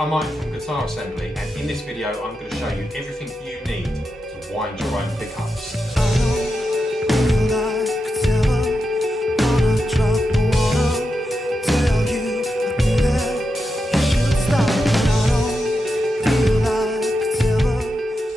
I'm Mike from GuitarAssembly, and in this video I'm going to show you everything you need to wind your own pickups.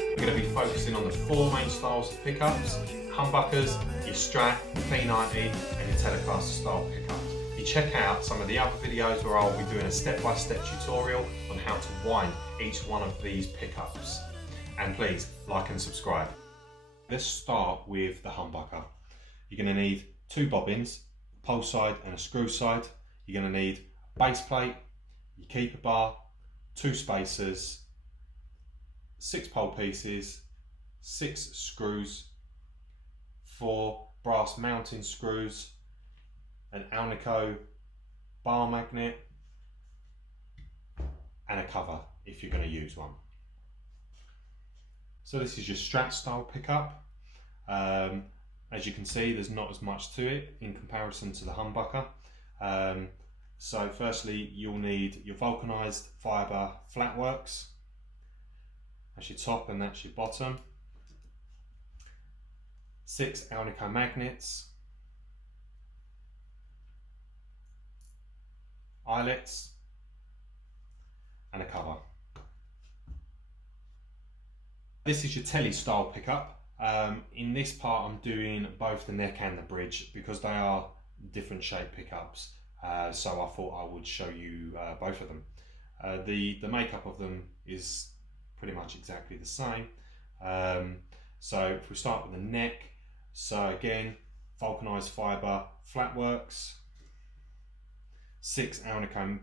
We're going to be focusing on the four main styles of pickups: humbuckers, your Strat, P90 and your Telecaster-style pickups. You check out some of the other videos where I'll be doing a step-by-step tutorial on how to wind each one of these pickups. And please like and subscribe. Let's start with the humbucker. You're going to need two bobbins, a pole side and a screw side. You're going to need a base plate, your keeper bar, two spacers, 6 pole pieces, 6 screws, 4 brass mounting screws, an Alnico bar magnet and a cover if you're going to use one. So this is your Strat style pickup. As you can see, there's not as much to it in comparison to the humbucker. So firstly, you'll need your vulcanized fibre flatworks. That's your top and that's your bottom. 6 Alnico magnets, eyelets and a cover. This is your Tele style pickup. In this part I'm doing both the neck and the bridge because they are different shaped pickups, so I thought I would show you both of them. The makeup of them is pretty much exactly the same. So if we start with the neck, so again, vulcanized fibre flatworks, 6 Alnico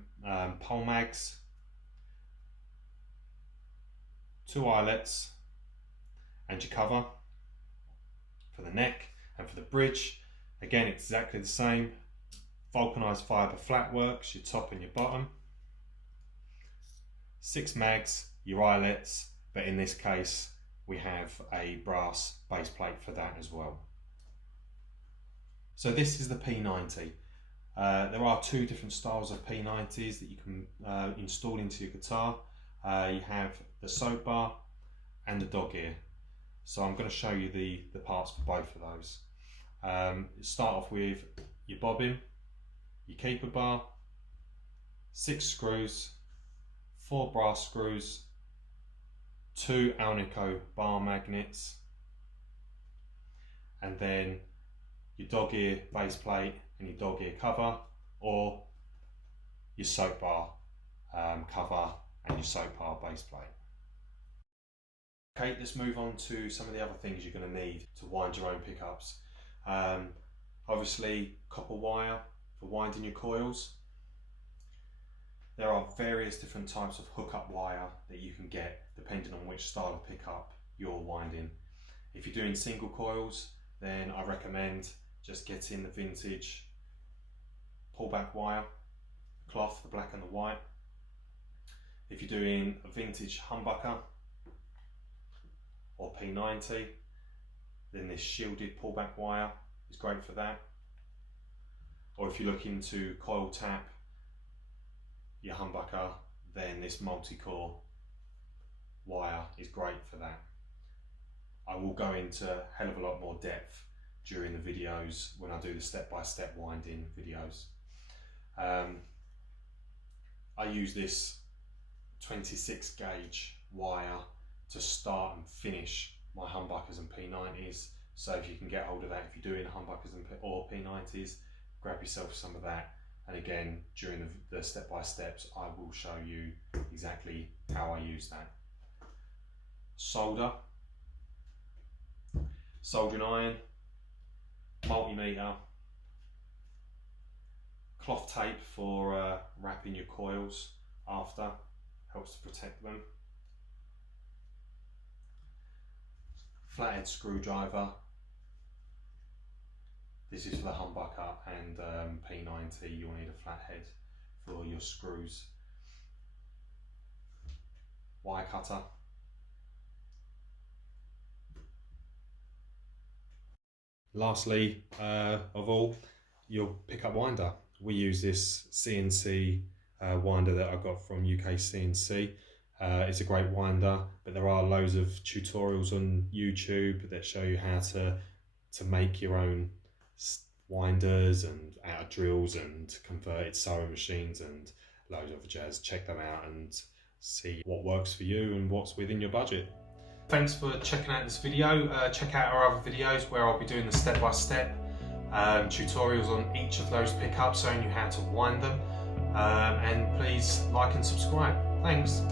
pole mags, 2 eyelets and your cover for the neck. And for the bridge, again it's exactly the same, vulcanized fibre flatworks, your top and your bottom, 6 mags, your eyelets, but in this case we have a brass base plate for that as well. So this is the P90. There are 2 different styles of P90s that you can install into your guitar. You have the soap bar and the dog ear. So I'm going to show you the parts for both of those. Start off with your bobbin, your keeper bar, 6 screws, 4 brass screws, 2 Alnico bar magnets, and then your dog ear base plate and your dog ear cover, or your soap bar cover and your soap bar base plate. Okay, let's move on to some of the other things you're going to need to wind your own pickups. Obviously copper wire for winding your coils. There are various different types of hookup wire that you can get depending on which style of pickup you're winding. If you're doing single coils, then I recommend just getting the vintage pullback wire cloth, the black and the white. If you're doing a vintage humbucker or P90, then this shielded pullback wire is great for that. Or if you're looking to coil tap your humbucker, then this multi-core wire is great for that. I will go into a hell of a lot more depth during the videos when I do the step-by-step winding videos. I use this 26 gauge wire to start and finish my humbuckers and P90s. So if you can get hold of that, if you're doing humbuckers or P90s, grab yourself some of that. And again, during the step-by-steps, I will show you exactly how I use that. Solder, soldering iron, multimeter, cloth tape for wrapping your coils after, helps to protect them. Flathead screwdriver. This is for the humbucker and P90, you'll need a flathead for your screws. Wire cutter. Lastly of all, your pickup winder. We use this CNC winder that I got from UK CNC. It's a great winder, but there are loads of tutorials on YouTube that show you how to make your own winders and out of drills and converted sewing machines and loads of jazz. Check them out and see what works for you and what's within your budget. Thanks for checking out this video. Check out our other videos where I'll be doing the step-by-step tutorials on each of those pickups, showing you how to wind them. And please like and subscribe. Thanks.